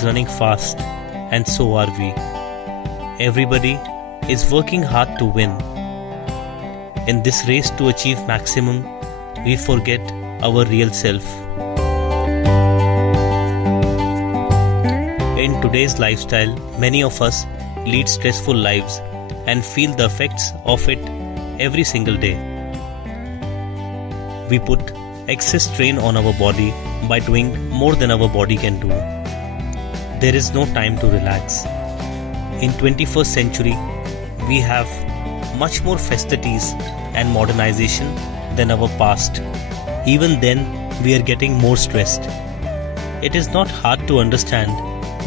is running fast, and so are we. Everybody is working hard to win. In this race to achieve maximum, we forget our real self. In today's lifestyle, many of us lead stressful lives and feel the effects of it every single day. We put excess strain on our body by doing more than our body can do. There is no time to relax. In 21st century, we have much more festivities and modernization than our past. Even then, we are getting more stressed. It is not hard to understand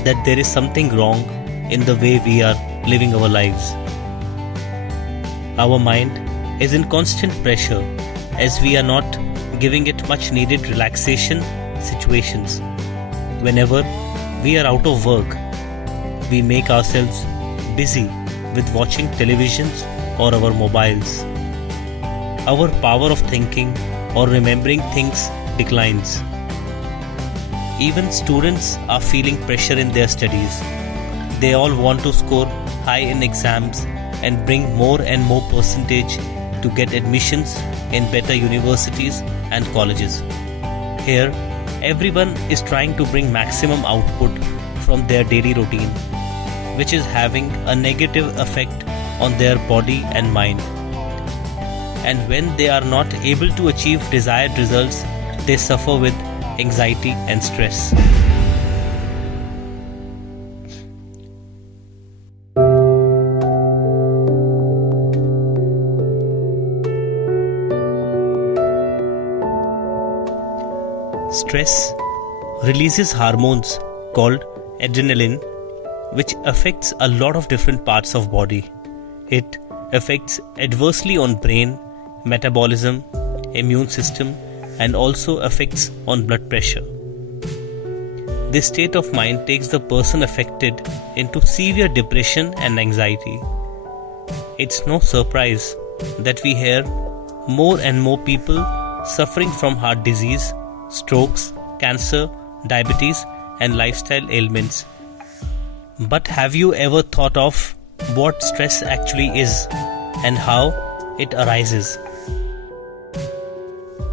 that there is something wrong in the way we are living our lives. Our mind is in constant pressure as we are not giving it much needed relaxation situations. Whenever we are out of work, we make ourselves busy with watching televisions or our mobiles. Our power of thinking or remembering things declines. Even students are feeling pressure in their studies. They all want to score high in exams and bring more and more percentage to get admissions in better universities and colleges. Here, everyone is trying to bring maximum output from their daily routine, which is having a negative effect on their body and mind. And when they are not able to achieve desired results, they suffer with anxiety and stress. Stress releases hormones called adrenaline, which affects a lot of different parts of body. It affects adversely on brain, metabolism, immune system, and also affects on blood pressure. This state of mind takes the person affected into severe depression and anxiety. It's no surprise that we hear more and more people suffering from heart disease, strokes, cancer, diabetes, and lifestyle ailments. But have you ever thought of what stress actually is and how it arises?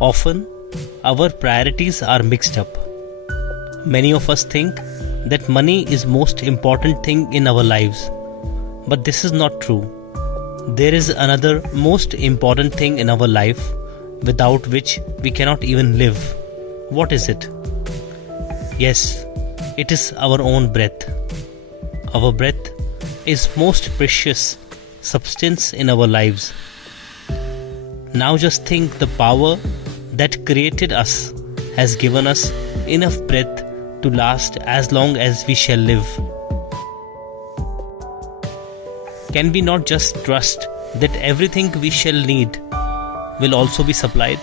Often, our priorities are mixed up. Many of us think that money is most important thing in our lives. But this is not true. There is another most important thing in our life without which we cannot even live. What is it? Yes, it is our own breath. Our breath is most precious substance in our lives. Now just think the power that created us has given us enough breath to last as long as we shall live. Can we not just trust that everything we shall need will also be supplied?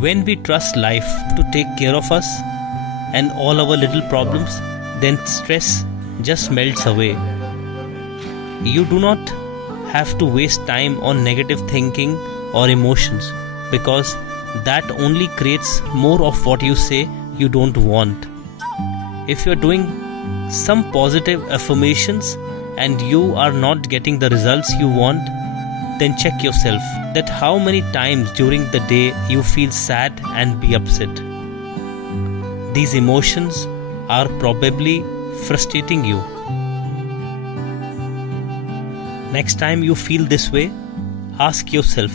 When we trust life to take care of us and all our little problems, then stress just melts away. You do not have to waste time on negative thinking or emotions, because that only creates more of what you say you don't want. If you are doing some positive affirmations and you are not getting the results you want, then check yourself that how many times during the day you feel sad and be upset. These emotions are probably frustrating you. Next time you feel this way, ask yourself,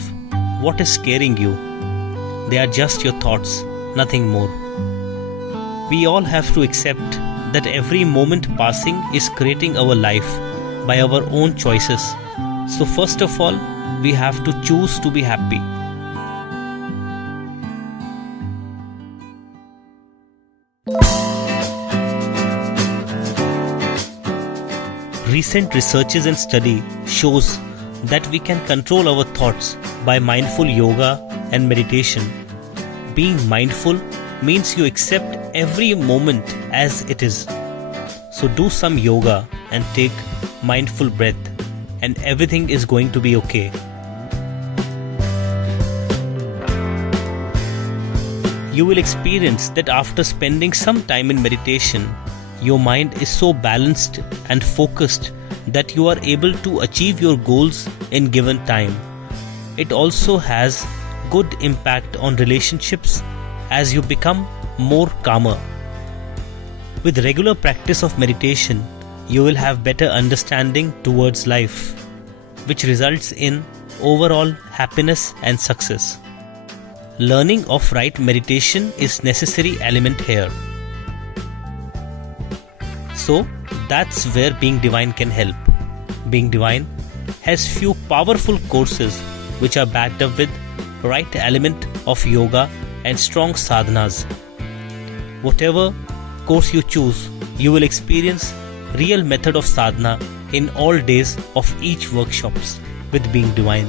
what is scaring you? They are just your thoughts, nothing more. We all have to accept that every moment passing is creating our life by our own choices. So first of all, we have to choose to be happy. Recent researches and study shows that we can control our thoughts by mindful yoga and meditation. Being mindful means you accept every moment as it is. So do some yoga and take mindful breath, and everything is going to be okay. You will experience that after spending some time in meditation, your mind is so balanced and focused that you are able to achieve your goals in given time. It also has good impact on relationships as you become more calmer. With regular practice of meditation, you will have better understanding towards life, which results in overall happiness and success. Learning of right meditation is necessary element here. So that's where Being Divine can help. Being Divine has few powerful courses which are backed up with right element of yoga and strong sadhanas. Whatever course you choose, you will experience real method of sadhana in all days of each workshops with Being Divine.